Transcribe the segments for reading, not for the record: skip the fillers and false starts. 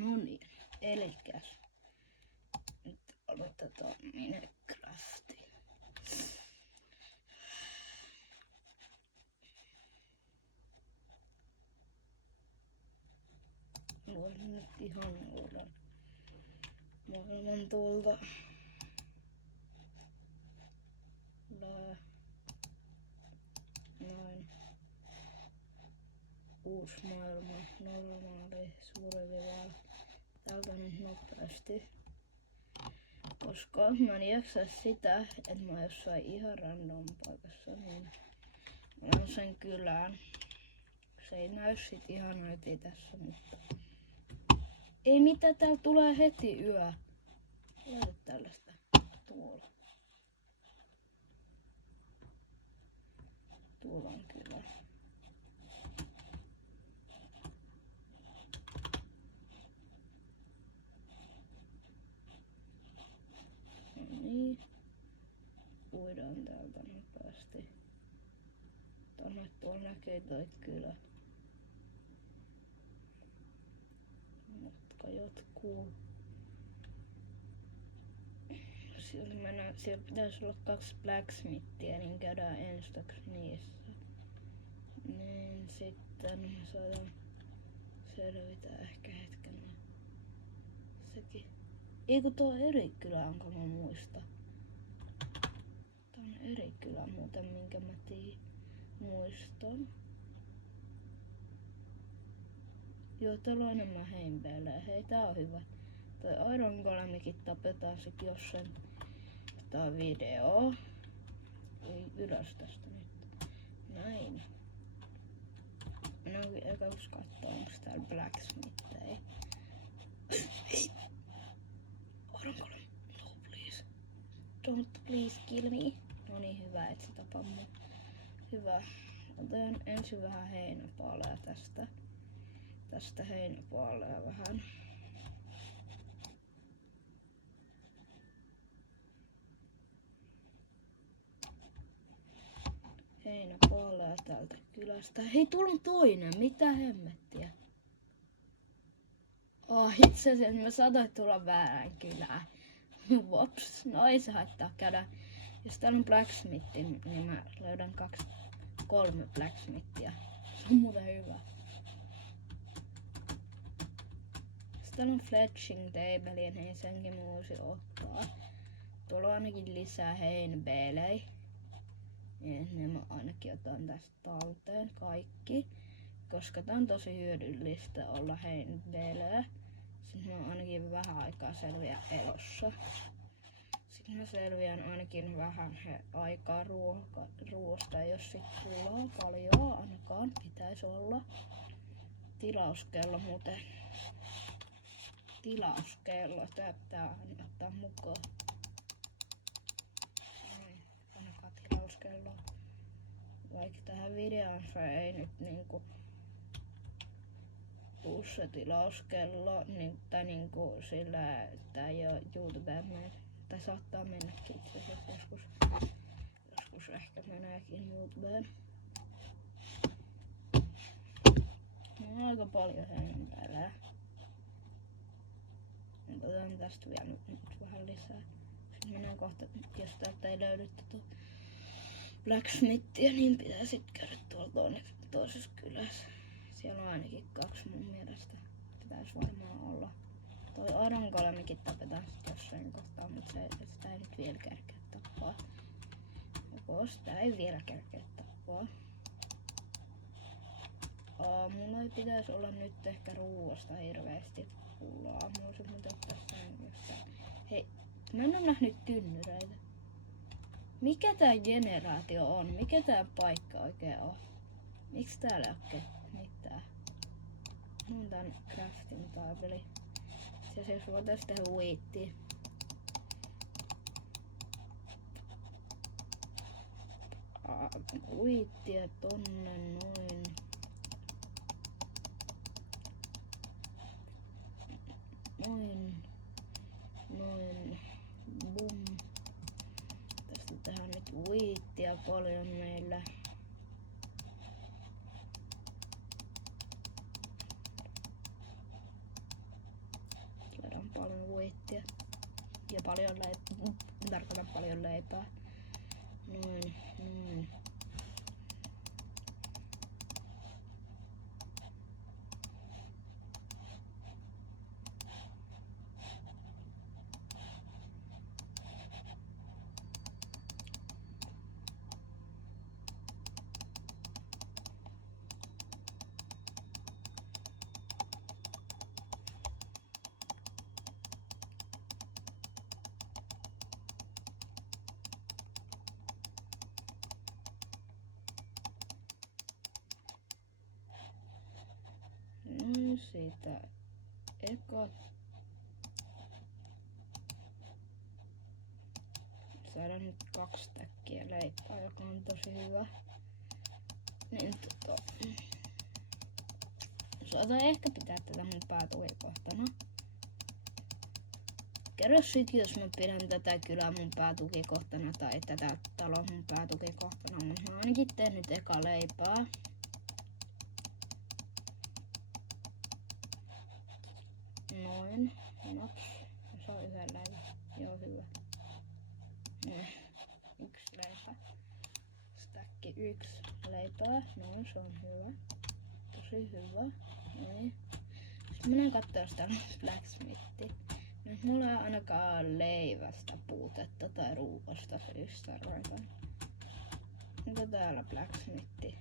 No niin, elikäs. Nyt aloitetaan Minecrafti. Luosin nyt ihan uuden maailman tuolta. Noin. Uusi maailma, normaali, survival. Täältä nyt nopeasti. Koska mä en jaksa sitä, että mä jossain ihan random paikassa, niin mä oon sen kylään. Se ei näy sit ihan heti tässä nyt. Ei mitään, täällä tulee heti yö. Laita tällaista tuolla. Tuolla on kylä. Niin. Uidaan täältä nopeasti. Tonne tuolla näkee toi kylä. Matka jatkuu. Siellä pitäisi olla 2 blacksmithia, niin käydään ensiksi niissä. Niin sitten saadaan selvitä ehkä hetken. Sekin. Eikö tuo eri kylä, onko mä muista? Tää on eri kylä muuten, minkä mä muistan. Joo, täällä on enemmän heinpelejä. Hei, tää on hyvä. Toi Iron Golemikin tapetaan sit jos sen ottaa video. Ei ylös tästä nyt. Näin. Mennäänkin ekaksi kattoo, onks täällä blacksmithejä. Ei! Iron Golem, no please. Don't please kill me. No niin, hyvä, et se tapa mua. Hyvä. Otan ensin vähän heinäpaaleja tästä. Tästä heinäpaaleja vähän. Heinäpaaleja täältä kylästä. Hei, tuolla on toinen. Mitä hemmettiä? Itse asiassa mä saatoin tulla väärään kylään. Vops, no ei se haittaa käydä. Jos täällä on blacksmith, niin mä löydän 3 blacksmithia. Se on muuten hyvä. Jos täällä on fletching table, niin senkin mä voisin ottaa. Tuolla on ainakin lisää heinäpeelejä. Niin mä ainakin otan tästä talteen kaikki. Koska tää on tosi hyödyllistä olla heinäpeelejä. Sitten mä ainakin vähän aikaa selviän elossa. Sitten mä selviän ainakin vähän aikaa ruoasta, jos sit tulee kaljaa ainakaan pitäisi olla. Tilauskello muuten. Tilauskello, tää ottaa mukaan. Noin, ainakaan tilauskello. Vaikka tähän videoon se ei nyt niinku tuu se tilauskello, tai niinku sillä, että ei oo YouTubeen mennyt. Tai saattaa mennäkin itse asiassa joskus ehkä meneekin YouTubeen. Mulla on aika paljon heinäpelejä. Otan tästä vielä nyt vähän lisää. Sitten mennään kohta, jos täältä ei löydy blacksmithia, niin pitää sit käydä tuolla toisessa kylässä. Siellä on ainakin 2 mun mielestä. Pitäis varmaan olla. Toi Iron Golemikin tapetaan sit jossain kohtaa, mutta sitä ei nyt vielä kerkeä tappaa. Joko sitä ei vielä kerkeä tappaa. Mulla ei pitäisi olla nyt ehkä ruuasta hirveesti pulaa. Mä voisin muuten ottaa sen jostain. Hei, mä en oo nähnyt tynnyreitä. Mikä tää generaatio on? Mikä tää paikka oikein on? Miksi täällä ei oo mitään? Mun on tän crafting tabeli. Se jos voitais tehdä wheatia. Wheatia tonne noin. Noin. Bum. Tästä tehdään nyt wheatia paljon meillä. meittiä. Ja paljon leipää. Tarkoitan paljon leipää. Noin. Noin siitä eka. Saadaan nyt 2 täkkiä leipää, joka on tosi hyvä. Niin saatan ehkä pitää tätä mun päätukikohtana. Kerro sit, jos mä pidän tätä kylää mun päätukikohtana tai tätä taloa mun päätukikohtana. Mä ainakin teen nyt eka leipää. Noin. Naps. Se on yhden leivän. Joo, hyvä. Noin. 1 leipä. Stäkki 1 leipää. Noin, se on hyvä. Tosi hyvä. Noin. Sitten menen kattoo, jos täällä on blacksmithi. Nyt mulla ei ainakaan leivästä puutetta tai ruuasta syystä roikan. Onko täällä blacksmithi?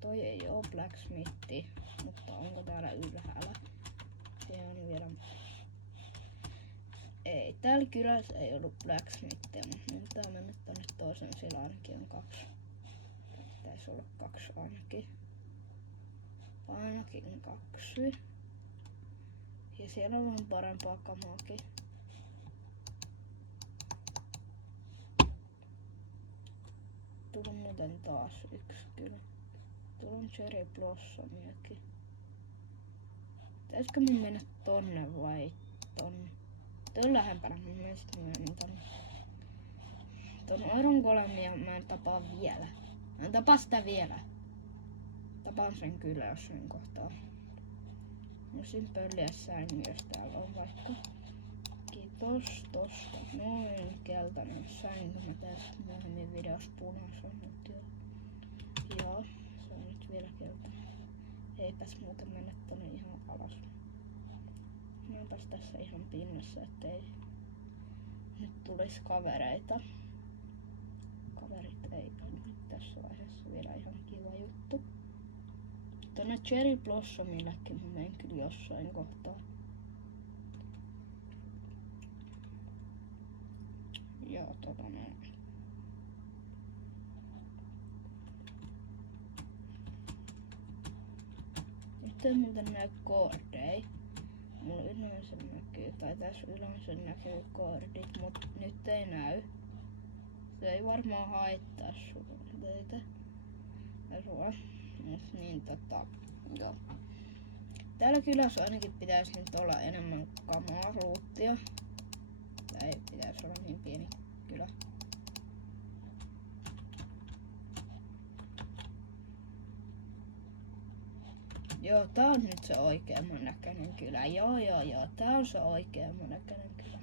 Toi ei oo blacksmithi, mutta onko täällä ylhäällä? Se on vielä... Ei, täällä kylässä ei ollut blacksmithia, mutta mun pitää mennä tonne toisen, siellä ainakin on 2. Pitäisi olla 2 ainakin. Ainakin 2. Ja siellä on vähän parempaa kamaakin. Tulla muuten taas 1 kyllä. Tuolla on cherry blossomiakin. Pitäisikö mun mennä tonne vai tonne? Tuo on lähempänä, mä menen tonne. Ton Iron Golemia mä en tapaa vielä. Mä en tapaa sitä vielä. Tapaan sen kyllä jossain kohtaa. Voisin pölliä sängyn, jos täällä on vaikka. Kiitos tosta. Noin keltainen sänky. Mä teen sit myöhemmin videossa punaisen nyt jo. Joo, se on nyt vielä keltainen. Eipäs muuten mennä tonne ihan alas. Mäpäs tässä ihan pinnassa, ettei nyt tulis kavereita. Kaverit ei nyt tässä vaiheessa vielä ihan kiva juttu. Tonne cherry blossomillekin mä menen kyllä jossain kohtaa. Joo, näin. Nyt ei muuten näy koordei. Mulla yleensä näkyy, tai tässä yleensä näkyy koordit, mut nyt ei näy. Se ei varmaan haittaa teitä. Mut niin joo. Täällä kylässä ainakin pitäisi nyt olla enemmän kamaa, luuttia. Tai ei pitäisi olla niin pieni kylä. Joo, tää on nyt se oikeamman näköinen kylä. Joo, tää on se oikeamman näköinen kylä.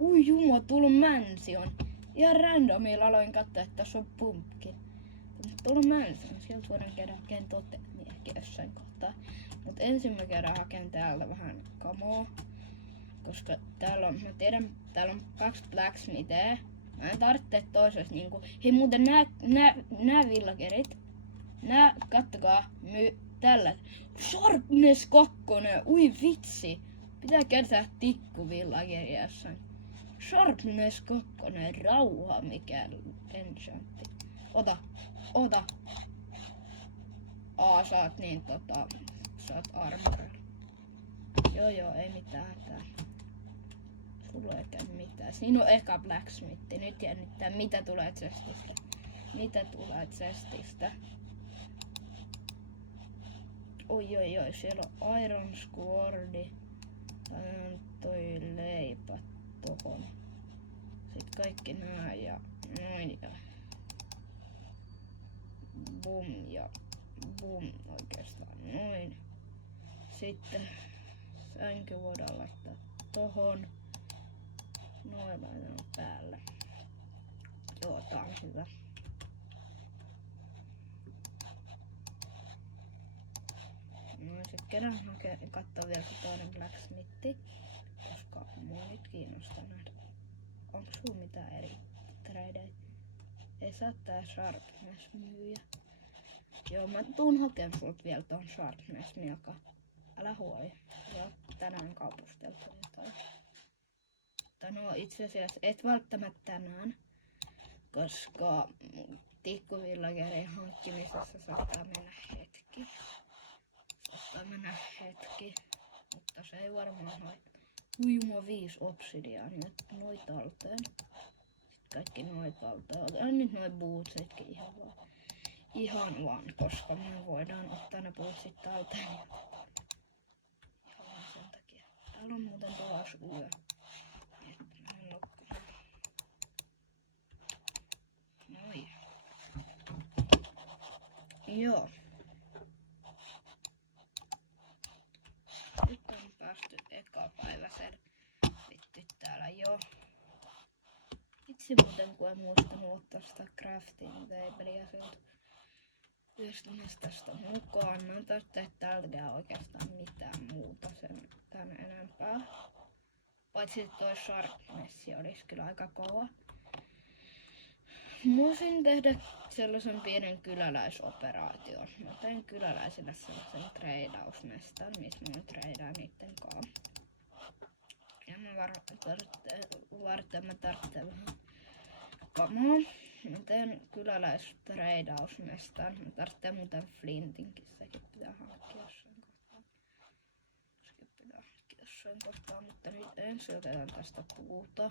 Ui jumo, tuolla on mansion. Ihan randomilla aloin katsoa, että tässä on pumpkin. Tuolla on mansion, sieltä voidaan käydä hakemaan toteamia ehkä jossain kohtaa. Mut ensin mä käydään hakemaan täältä vähän kamoa. Koska täällä on, mä tiedän, täällä on 2 blacksmitheä. Mä en tarvitse toisessa niinku. Hei muuten nää villagerit. Nää, kattokaa, tällä. Sharpness 2, ui vitsi. Pitää kertaa tikkuvillageri jossain. Sharpness 2, rauha mikä enchantti. Ota. Saat niin saat armorilla. Joo, ei mitään hätää. Sulla ei käy mitään. Siinä on eka blacksmithi. Nyt jännittää, mitä tulee chestistä. Oi, siellä on Iron Swordi. Toi leipä tohon. Sitten kaikki nää ja noin ja bum oikeastaan noin. Sitten Sänky voidaan laittaa tohon. Noin laitan päälle. Joo, tää on hyvä. No sit kerran kattoo vielä se toinen blacksmithi, koska mua nyt kiinnostaa nähdä. Onko sulla mitään eri tradeja? Ei saa tää sharpness myyjä. Joo, mä tuun hakemaan sulta vielä ton sharpness miaka. Älä huoli. Joo, tänään kaupusteltu jotain. Tai no itse asiassa et välttämättä tänään, koska tikkuvillagerin hankkimisessa saattaa mennä hetki. Mutta se ei varmaan haittaa. Ujuma 5 obsidiaania, noi talteen. Sitten kaikki noi talteen. Otetaan nyt noi bootsetkin ihan vaan, koska me voidaan ottaa ne bootsit talteen. Ihan vaan sen takia. Täällä on muuten taas yö. Noi. Joo. Nyt on päästy ekapäiväisen vittu täällä jo. Itse muuten kun en muistanut ottaa sitä crafting tableä sieltä yhdestä mestasta mukaan. Mä en tarvitse tältäkään oikeastaan mitään muuta sen tän enempää. Paitsi toi sharpnessi olisi kyllä aika kova. Mä voisin tehdä sellaisen pienen kyläläisoperaation. Mä teen kyläläisille sellaisen treidausmestan, missä mä treidaan niitten kanssa. Ja mä varten mä tarvitsen vähän kamaa. Mä teen kyläläistreidausmestan. Mä tarvitsen muuten flintinkin, sekin pitää hankkia jossain kohtaa. Mutta nyt ensin otetaan tästä puuta.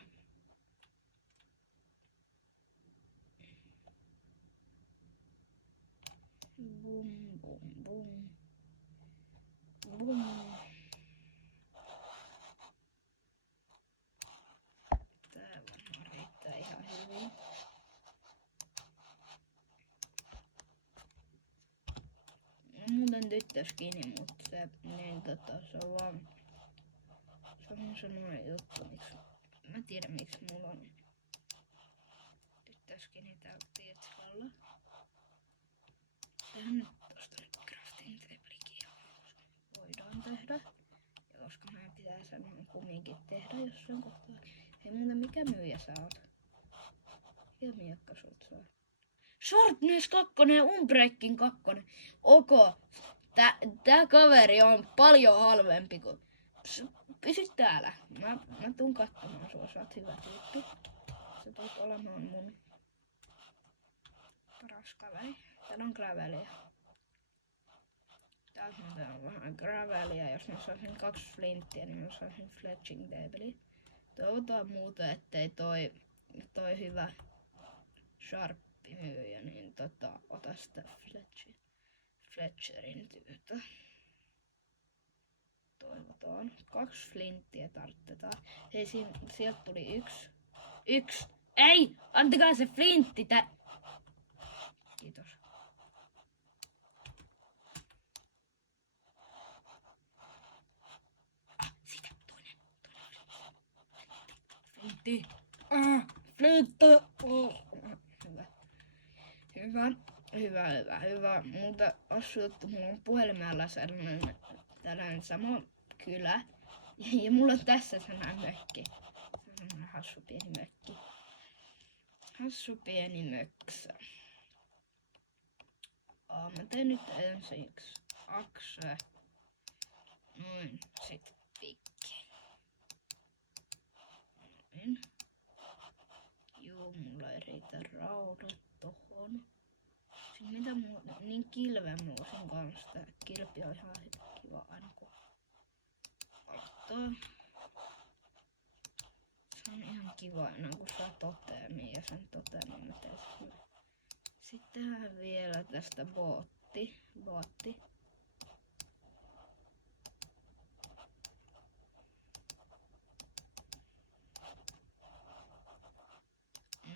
Bum, bum, bum. Bum. Tää varmaan riittää ihan hyvin. Muuten tyttöskini, mutta se, niin se on vaan semmonen juttu, miksi mä tiedän miksi mulla on tyttöskini täällä Tietskalla. Tehdään nyt tosta nyt crafting tablekin voidaan tehdä. Ja koska meidän pitää sen kumminkin tehdä jossain kohtaa. Hei muuten mikä myyjä sä oot? Mikä miekka sut saa? Sharpness 2 ja Unbreaking 2. Ok. Tää kaveri on paljon halvempi kuin... Pysy täällä. Mä tuun katsomaan sua, sä oot hyvä tyyppi. Sä tulet olemaan mun paras kaveri. Täällä on gravelia. Täältä on vähän gravelia. Jos mä saisin 2 flinttiä, niin mä saisin fletching tableä. Toivotaan muuta, ettei toi hyvä sharppi myyjä, niin ota sitä Fletcherin työtä. Toivotaan. 2 flinttiä tarvitaan. Hei, sieltä tuli yksi. Ei! Antakaa se flintti! Kiitos. Siitä toinen flintti. Flintti. Hyvä. Mutta asuttu, mulla on puhelimella tällainen sama kylä. Ja mulla on tässä sellainen mökki. Sellainen hassu pieni möksä. Mä teen nyt ensiksi akse. Noin, sit pikki. Noin. Joo, mulla ei riitä raudat tohon. Sitten mitä muuta, niin kilven mä voisin kanssa. Tää kilpi on ihan kiva aina kun aloittaa. Se on ihan kiva aina kun saa toteemia ja sen toteemin mä teen sen. Sitten tehdään vielä tästä bootti.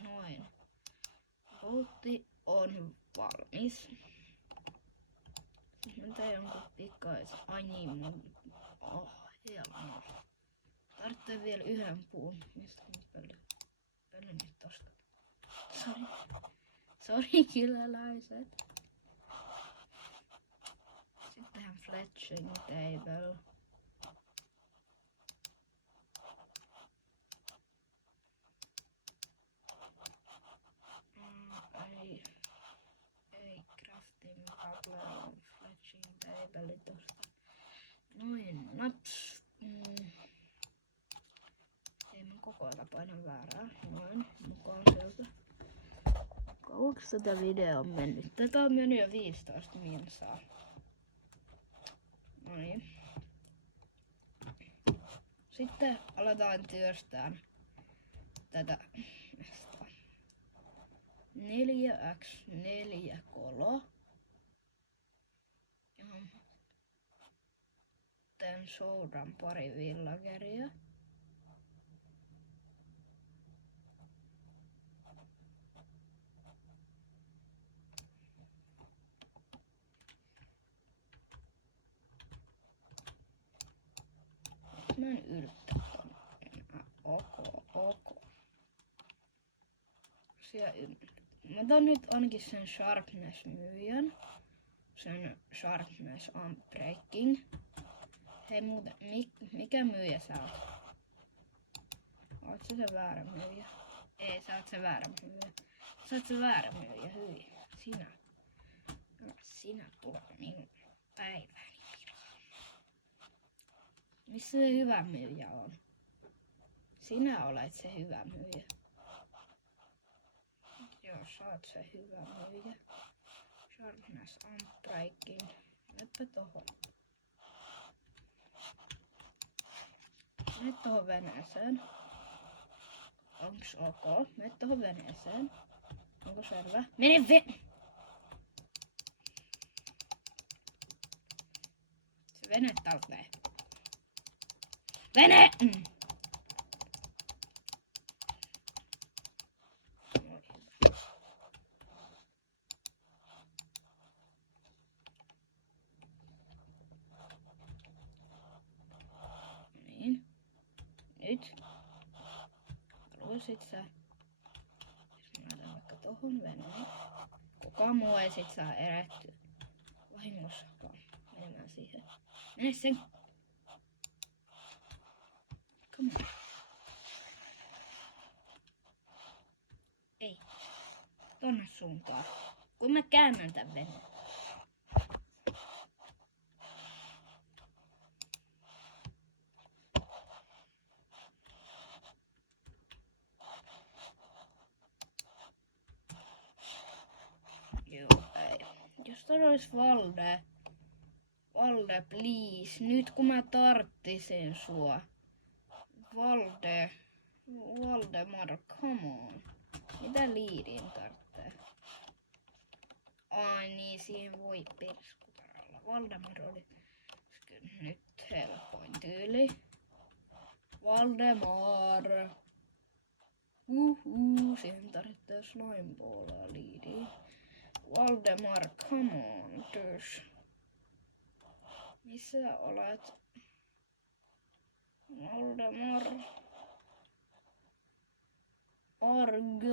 Noin. Bootti on valmis. Sitten mä teen jonkun pikais. Ai niin, Hienoa. Tarvitsee vielä yhden puun. Mistä mä pöllyn nyt tosta? Sori kyläläiset. Sitten tähän fletching table. Ei crafting table on fletching table tosta. Noin naps. Ei mä koko ajan painan väärää. Noin mukaan sieltä. Kauaksi tätä video on mennyt? Tätä on mennyt jo 15 minsaa. Noin. Sitten aletaan työstään tätä 4x4 kolo. Ja tän soudan pari villageria. Mä en ylttää tonne. Ok. Mä otan nyt ainakin sen sharpness myyjän. Sen sharpness unbreaking. Hei muuten, mikä myyjä sä oot? Oot sä se väärä myyjä? Ei, sä oot se väärä myyjä. Sä oot se väärä myyjä, hyi. Sinä tulet minun päiväni pilaan. Missä se hyvä myyjä on? Sinä olet se hyvä myyjä. Joo, sä oot se hyvä myyjä. Sharpness unbreaking. Meppä tohon. Mene tohon veneeseen. Onks ok? Mene tohon veneeseen. Onko selvä? Mene Se vene talteen. Vene! Niin. Nyt. Haluaisit sä? Jos mä laitan vaikka tohon veneen. Kukaan muu ei sit saa erehtyä vahingossakaan menemään siihen. Mene sen. Come on. Ei. Tonne suuntaan. Kun mä käännän tän veneen. Joo, ei. Jos tää olis Valde. Valde, please. Nyt kun mä tarttisin sua. Valdemar, come on. Mitä liidin tarttee? Ai niin, siihen voi perskutaralla. Valdemar oli nyt helpoin tyyli. Valdemar. Siihen tarvitsee slimeballaa liidiin. Valdemar, come on, dude. Missä sä olet? Valdemar. Arg.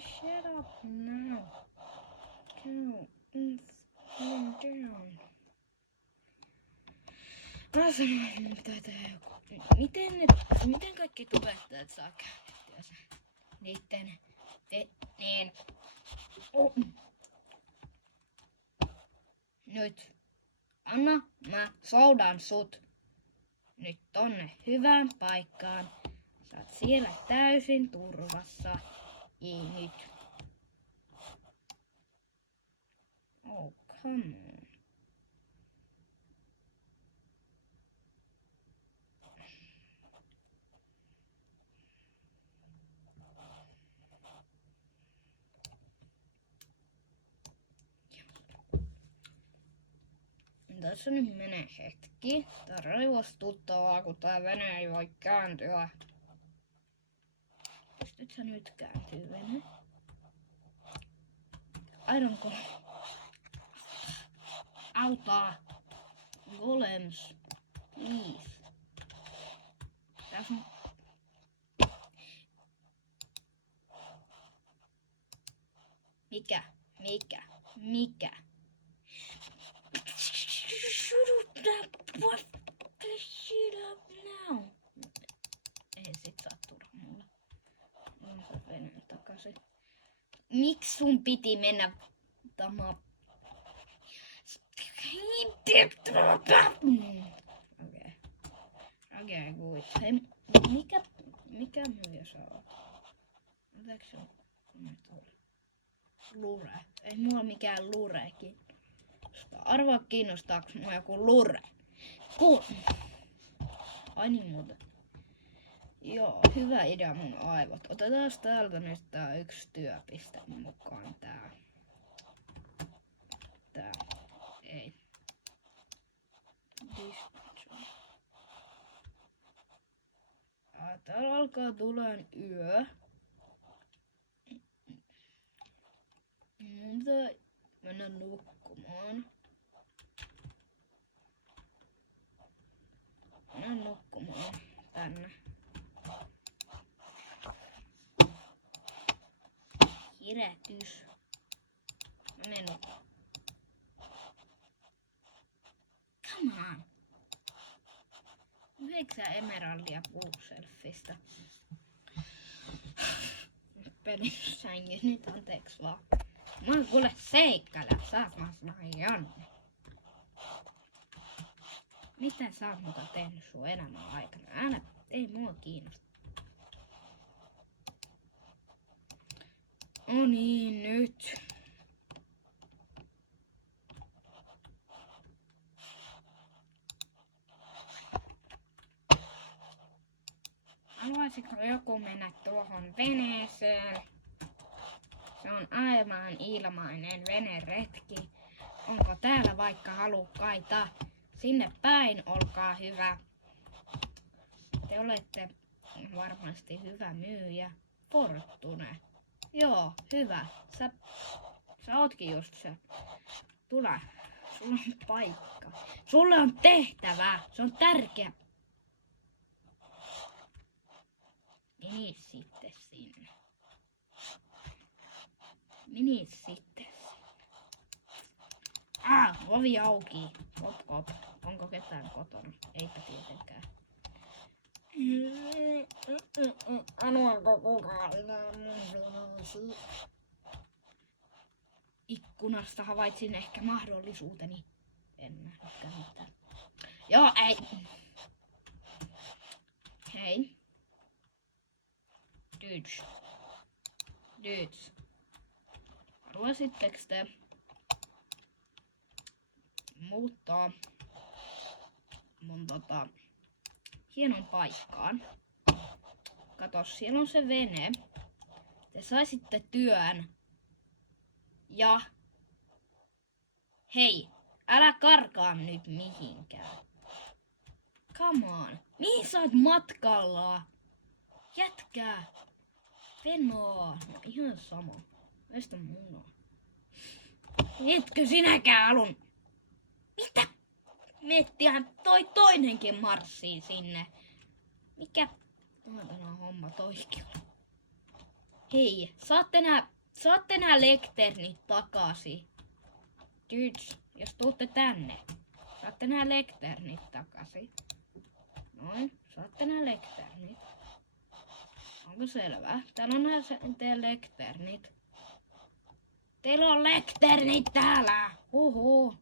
Shut up now. Calm down. Mä sanoin, mun pitää tehdä joku. Miten kaikki tubettajat saa käännettyä sen? Niitten niin. Nyt. Anna, mä soudan sut. Nyt tonne hyvään paikkaan. Sä oot siellä täysin turvassa. Ei nyt. Oh, come on. Tässä nyt menee hetki. Tää on raivostuttavaa, kun tää vene ei voi kääntyä. Pystyt sä nyt kääntyy vene? Aidanko? Autaa! Golems! Please! Tässä on... Mikä? Shut up now! Ei sit saa tulla mulle. Mulla on veneen takaisin. Miks sun piti mennä tamaa? Okei, good. Hei, mikä myyjä sä oot? Otaks sun lure? Ei mulla mikään lurekin. Arvaa kiinnostaaks mua joku lure? Ai niin muuten. Joo, hyvä idea mun aivot. Otetaan täältä nyt tää yksi työpiste mukaan. Tää. Ei. Täällä alkaa tuleen yö. Mun pitää mennä nukkumaan. Mennä nukkumaan tänne. Herätys. Mene nukkumaan. Come on. 9 emeraldia puuselfistä. Pelisängyn nyt anteeksi vaan. Mä oon kuule seikkailla, saat mä sanoa Janne. Mitä sä oot muka tehnyt sun elämän aikana? Älä, ei mua kiinnosta. No niin, nyt. Haluaisiko joku mennä tuohon veneeseen? Se on aivan ilmainen veneretki. Onko täällä vaikka halukkaita? Sinne päin, olkaa hyvä. Te olette varmasti hyvä myyjä. Fortune. Joo, hyvä. Sä ootkin just se. Tule. Sulla on paikka. Sulle on tehtävä. Se on tärkeä. Meni sitten sinne. Ovi auki. Kop. Onko ketään kotona? Eipä tietenkään. Haluanko kukaan ikkunasta havaitsin ehkä mahdollisuuteni. En nähnytkään mitään. Joo, ei. Hei. Dudes. Haluaisitteko te muuttaa mun hienon paikkaan? Kato, siellä on se vene. Te saisitte työn. Ja hei, älä karkaa nyt mihinkään. Come on. Mihin sä oot matkalla? Jätkää. Venoo. No ihan sama. Meistä munaa. Etkö sinäkään alun? Mitä? Miettihän toinenkin marssii sinne. Mikä? Tämä homma toikin. Hei, saatte nää lekternit takaisin. Dudes, jos tuutte tänne. Saatte nää lekternit takaisin. Noin, saatte nää lekternit. Onko selvä? Täällä on nää teidän lekternit. Teillä on lekternit täällä! Huhuu.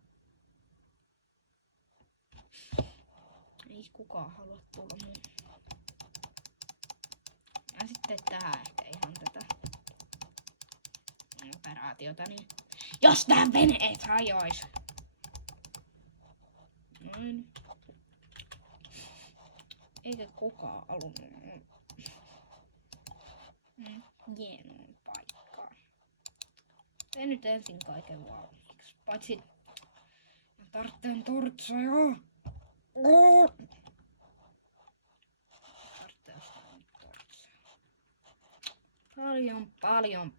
Ei kukaan halua tulla mun. Ja sitten tähän ehkä ihan tätä operaatiota, niin jos tää vene et hajois. Noin. Eikä kukaan halunnut mun hienoon paikkaan. Tein nyt ensin kaiken valmiiksi. Paitsi mä tarvitsen tortsoja. Tarvitsen tortsoja.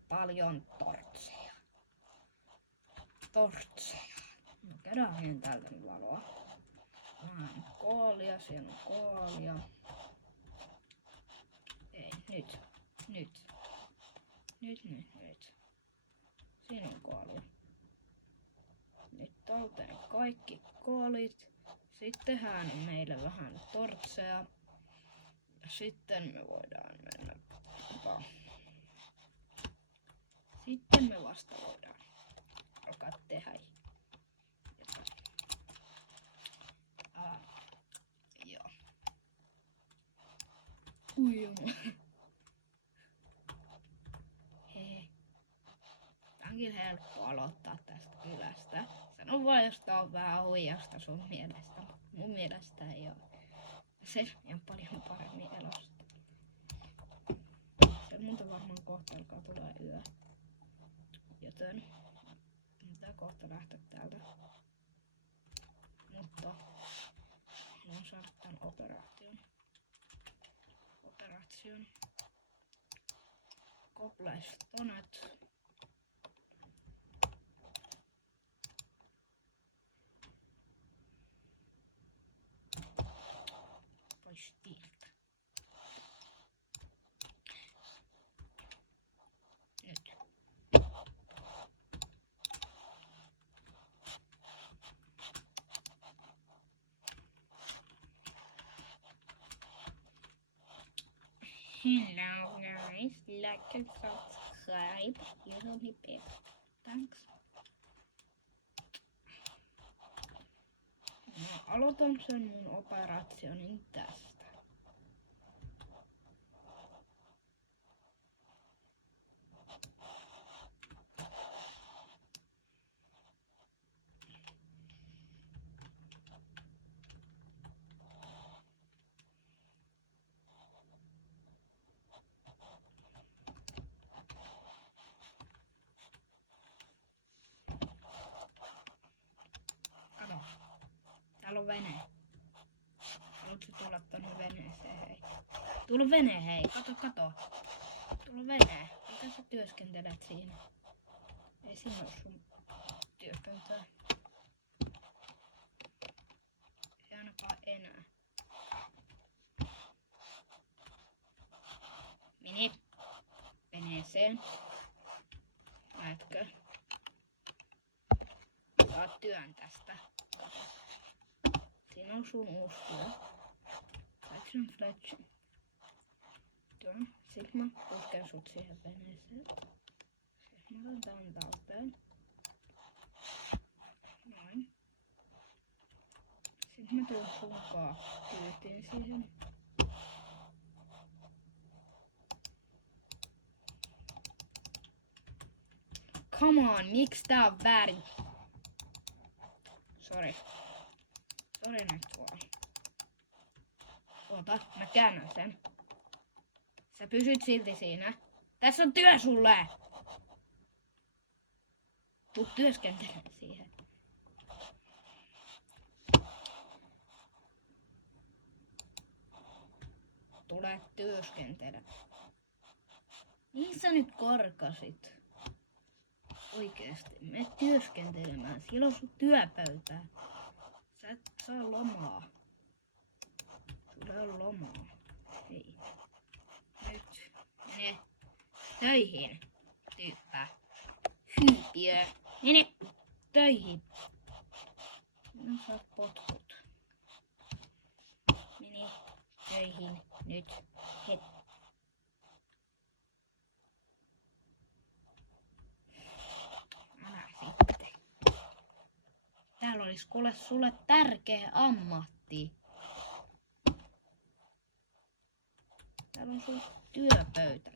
paljon tortseja. No käydään hakemaan täältä nyt valoa. Vähän koolia, siellä on koolia. Ei, nyt. Siinä on koolia. Nyt talteen kaikki koolit. Sitten tehdään meille vähän tortseja. Ja sitten me voidaan mennä. Sitten me vasta voidaan alkaa tehdä. Joo. Ui jumala. Tää on kyllä helppo aloittaa tästä kylästä. Sano vaan, jos tää on vähän huijasta sun mielestä. Mun mielestä ei oo. Se on paljon paremmin elosta. Se muuta varmaan kohta alkaa tulee yö. Joten pitää kohta lähteä täältä. Mutta haluan saada tän operaation. Koblaistonet. Pois tiiltä. Nyt. Hello guys, like and subscribe. You will be back. Thanks. Mä aloitan sen mun operaationin tästä. Kato. Täällä on vene. Haluatko tulla tonne veneeseen, hei? Tulla vene, hei. Kato. Tulla vene. Mitä sä työskentelet siinä? Ei siinä oo sun työpöytää. Ei ainakaan enää. Mini. Veneeseen. Näetkö? Saat työn tästä. Siinä on sun uusi työ. Fletching. Tuon. Sit mä pusken sut siihen veneeseen. Sit mä otan tän talteen. Noin. Sit mä tuun sunkaan kyytiin siihen. Come on, miksi tää on väärin? Sori nyt vaan. Oota, mä käännän sen. Sä pysyt silti siinä. Tässä on työ sulle! Tuu työskentelemään siihen. Tule työskentelemään. Mihin sä nyt karkasit? Oikeesti, mene työskentelemään. Siellä on sun työpöytää. Sä et saa lomaa. Sulla ei ole lomaa. Hei. Nyt. Mene töihin, tyyppää. Hyypiö. Mene töihin. No saat potkut. Mene töihin nyt. Heti. Täällä olisi kuule sulle tärkeä ammatti. Täällä on sun työpöytä.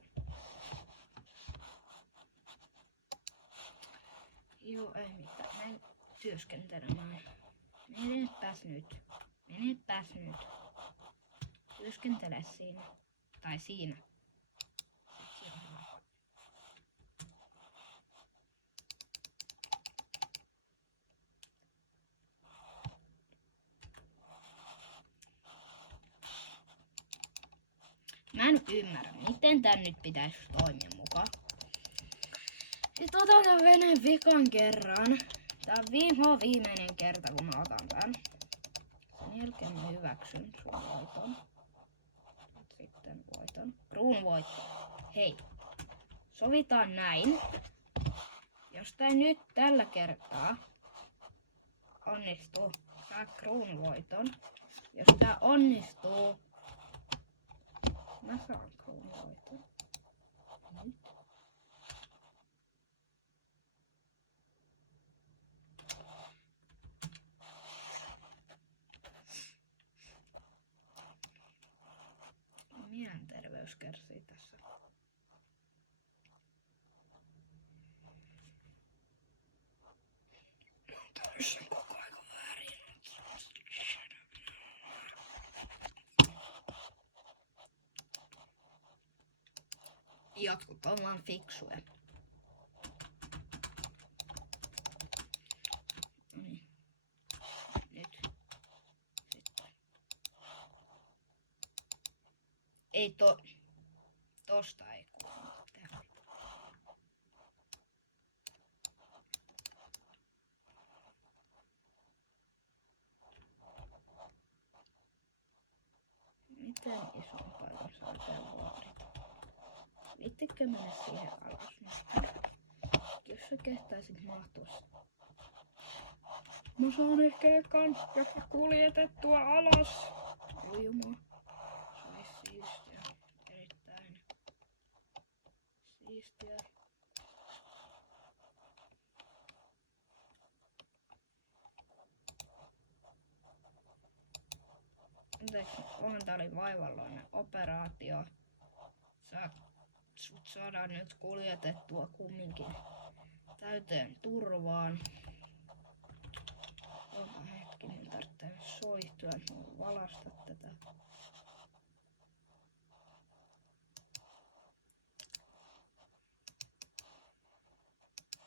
Joo, ei mitään. Mene työskentelemään. Menepäs nyt. Työskentele siinä. Tai siinä. Mä en ymmärrä, miten tän nyt pitäisi toimia mukaan. Sitten otan tän veneen vikan kerran. Tää on viimeinen kerta, kun mä otan tän. Sen jälkeen mä hyväksyn sun voiton. Sitten voiton. Kruunu voitti. Hei. Sovitaan näin. Jos tää nyt tällä kertaa onnistuu, saa kruunuvoiton. Jos tää onnistuu, mä saan kruunuvoiton. Nyt. Mielenterveys kärsii tässä. Tässä on koko aika väärin. Jotkut on vaan fiksuja. Nyt. Sitten. Ei tosta ei kuulu tehdä. Miten ison paikan saa täällä vaadita? Viittikö mennä siihen alas nyt? Jos sä kehtaisit mahtua. Mä saan ehkä ekan jopa kuljetettua alas. Jumaa. Se olisi siistiä. Erittäin siistiä. Tää oli vaivalloinen operaatio. Sut saadaan nyt kuljetettua kumminkin täyteen turvaan. Ota hetki, niin tarvitsee soihtua, että mä voin valasta tätä.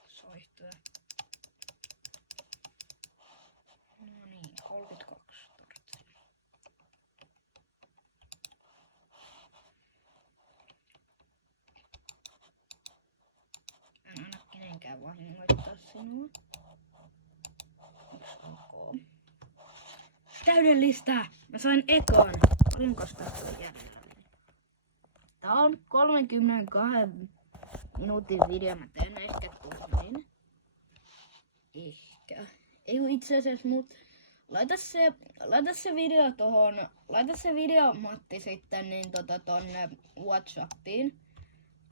Soihtua. No niin, 32 tarvitsee. En anna kenenkään vahingoittaa sinua. Ok. Täydellistä! Mä sain ekan. Olinko tässä jäljellä? Tää on 32 minuutin video. Mä teen ehkä tunnin. Ehkä. Ei itse asiassa laita se video tohon. Laita se video Matti sitten niin tonne WhatsAppiin.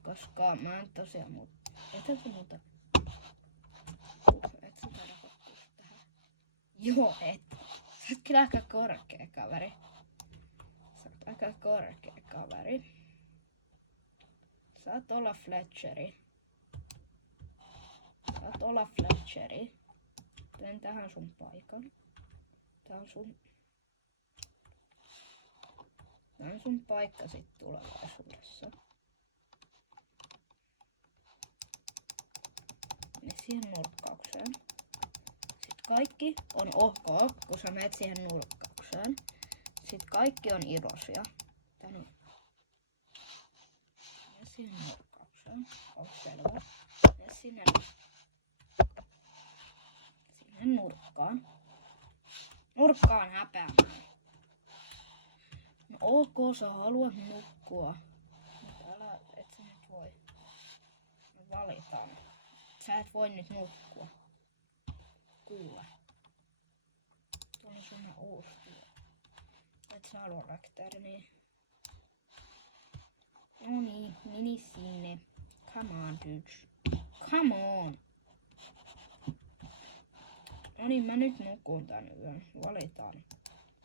Koska mä en tosiaan Etä sä muuta? Et sä taida hottua tähän. Joo, et. Sä oot kyllä aika korkea kaveri. Saat olla Fletcheri. Teen tähän sun paikan. Tää on sun paikka sit tulevaisuudessa. Mene siihen nurkkaukseen. Sitten kaikki on ok, kun sä menet siihen nurkkaukseen. Sitten kaikki on iloisia. Tän on. Mene siihen nurkkaukseen. On selvä. Mene sinne nurkkaan. Nurkkaan häpeämään. No ok, sä haluat nukkua. Mutta älä, et sä nyt voi. Me valitaan. Sä et voi nyt nukkua. Kuule. Tuo on sun uusi työ. Et sä halua lähteä niin. No niin, meni sinne. Come on, dudes. Come on. No niin, mä nyt nukkuun tän yön. Valitaan.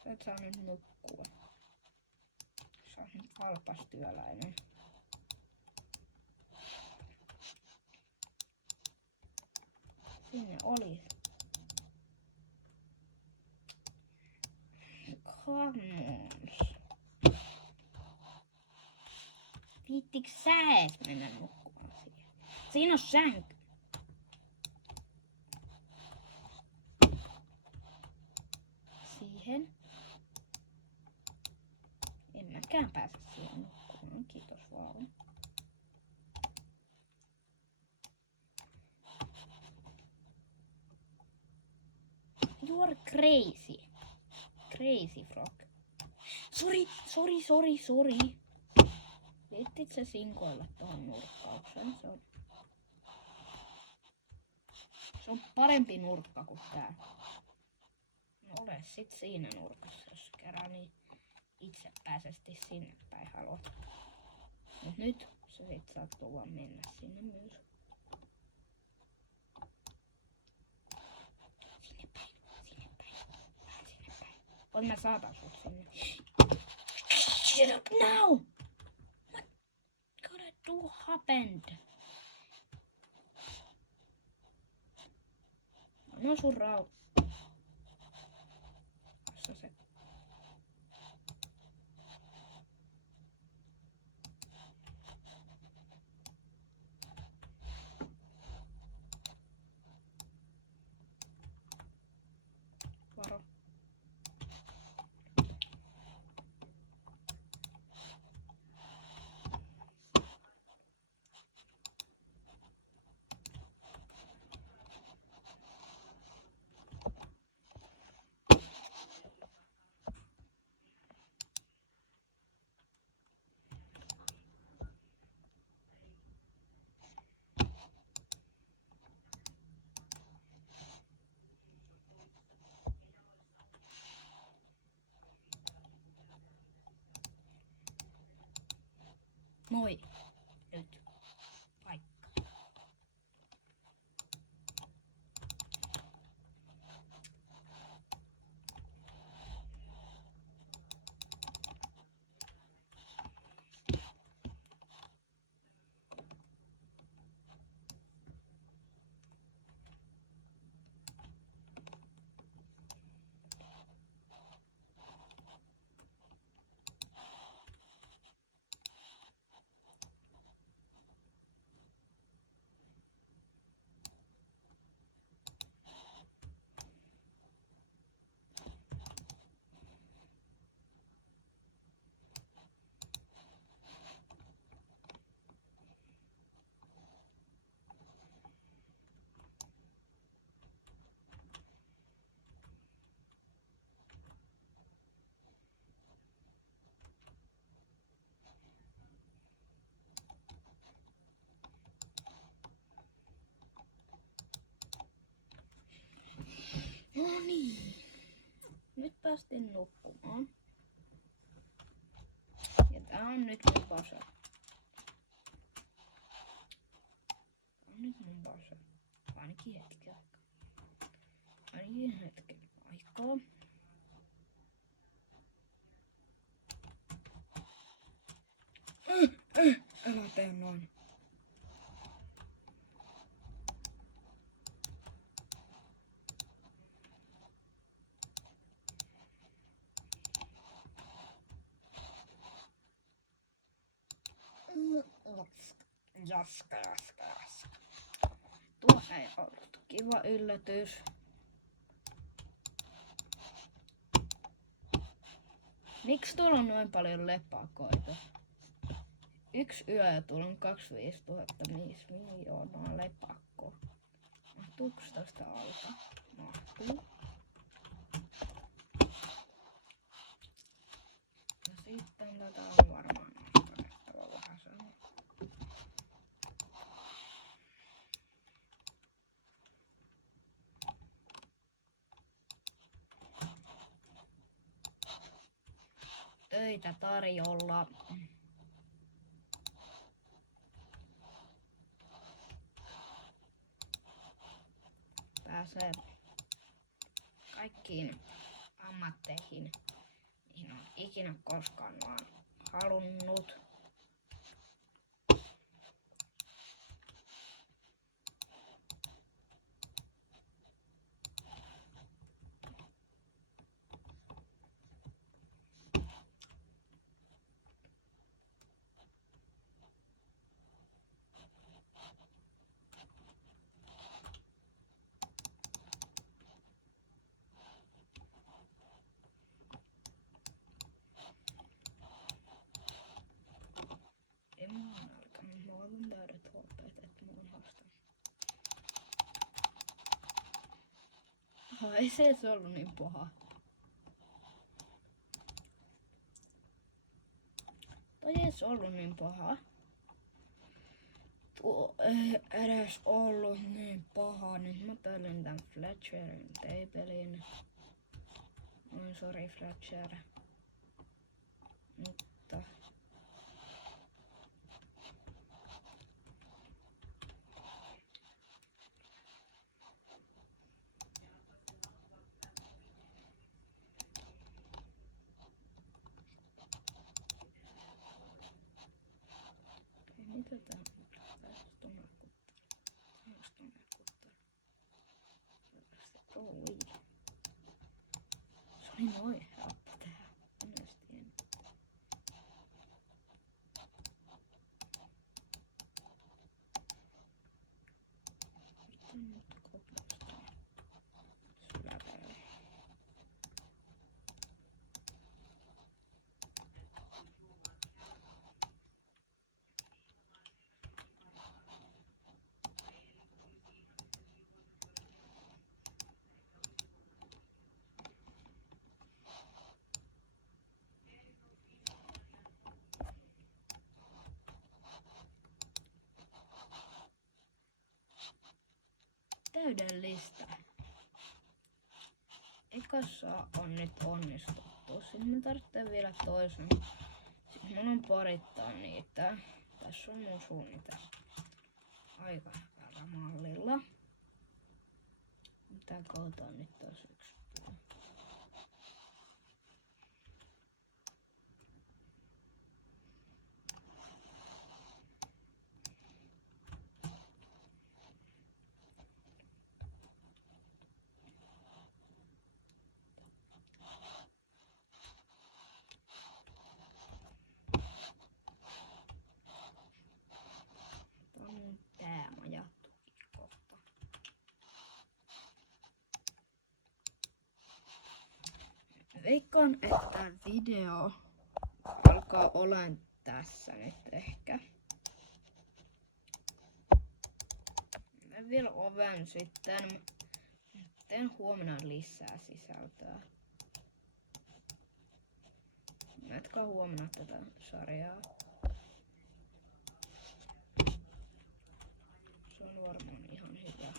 Sä et saa nyt nukkua. Sä oot nyt valpas työläinen. Sinne oli. Come on. Viittikö sä ees mennä nukkumaan siihen? Siinä on sänky. Siihen. En mäkään pääse siihen nukkumaan. kiitos vaan. You are crazy. Crazy frog. Sorry. Viittit sä sinkoilla tuohon nurkkaukseen? Se on parempi nurkka kuin tää. No ole sit siinä nurkassa, jos kerran niin itsepäisesti sinne päin haluat. Mut nyt sä sit saat luvan mennä sinne myös. Sinne päin. Vähän sinne päin. Voin mä saatan sut sinne. Shut up now! What gotta do happened? No sun se. Varo. Moi. Nyt. Paikka. No niin. Nyt päästiin nukkumaan. Ja tää on nyt mun base. Ainakin hetken aikaa. Älä tee noin. Jaska. Tuo ei ollut kiva yllätys. Miksi tuolla on noin paljon lepakoita? Yksi yö ja tuolla on 25 miljoonaa lepakkoa. Mahtuuko tästä alta? Mahtuu. Ja sitten tätä on varmaan nostettava vähän sama. Töitä tarjolla. Pääsee kaikkiin ammatteihin, mihin on ikinä koskaan vaan halunnut. mulla on nälkä, mutta mulla on täydet huolteet, että mä oon haastanut. Ei se ollut niin paha. Toi ei se ollut niin paha. Tuo ei edes ollut niin paha. Nyt mä pelin tän Fletcherin teipelin. Oi sorry Fletcher. Mutta mitä tää on? Oi. Se oli noin helppo tehdä. En edes tiennyt. Miten nyt koplastaa? Syläpäälle. Täydellistä. Ekassa on nyt onnistuttu. Sitten mä tarvitsen vielä toisen. Sitten mun on parittaa niitä. Tässä on mun suunnitelma. Aika hyvällä mallilla. Tää kautta on nyt taas yksi puoli. Tää on mun päämajattukin kohta. Veikkaan, että video alkaa olemaan tässä nyt ehkä. Mä vielä oven sitten. Teen huomenna lisää sisältöä. Jatkaa huomenna tätä sarjaa. Se on varmaan ihan hyvä.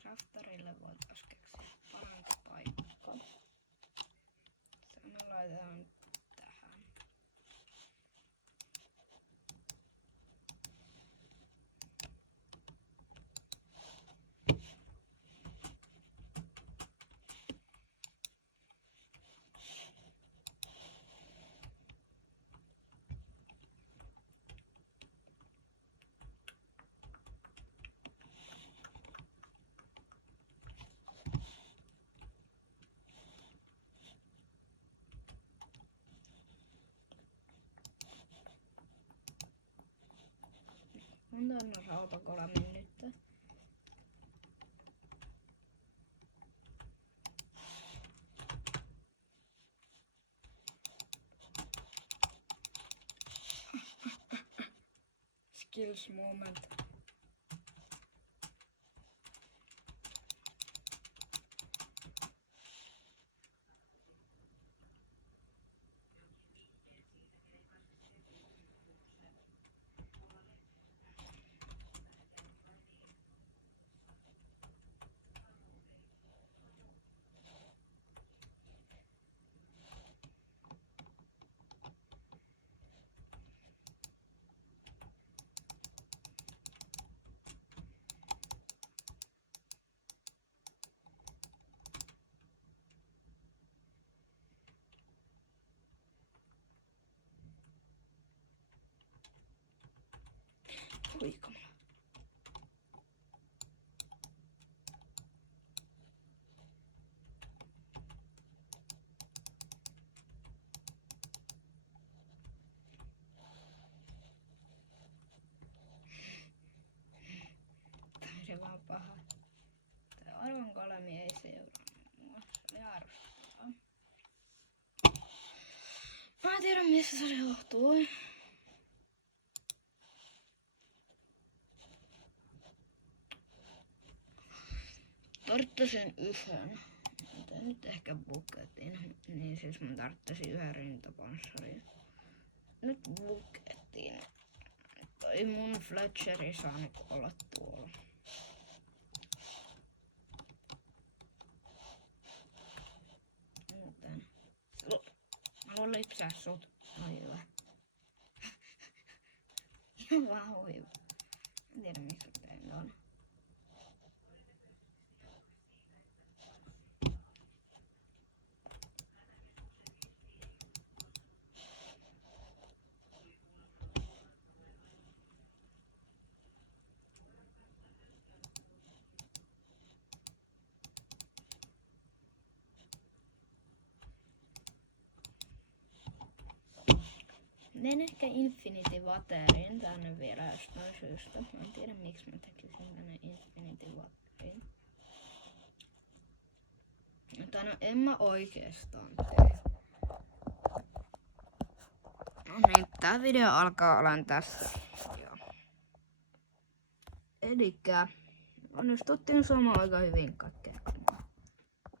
Crafterille voitais keksiä parempi paikka. Sen me laitetaan tähän. On tänne rautakolamin nyt. Skills moment. Oi kamala. Alemi ei seurannut mua. Se oli arvostavaa. Mä en tiedä mistä se johtui. Tarttasin yhden. Tää nyt ehkä buketin. Niin siis mä tarttasin yhden rintapanssarin. Nyt buketin. Toi mun Fletcheri saa nyt olla tuolla. Tän. Mä haluan lipsää sut. Oi hyvä. Ihan vaan huiva. En tiedä miksi mä tein ton. Teen ehkä Infinity Waterin tänne vielä jostain syystä. Mä en tiedä miksi mä tekisin tänne Infinity Waterin. Mutta no en mä oikeastaan tee. No niin, tää video alkaa olemaan tässä. Elikkä onnistuttiin saamaan aika hyvin kaikki.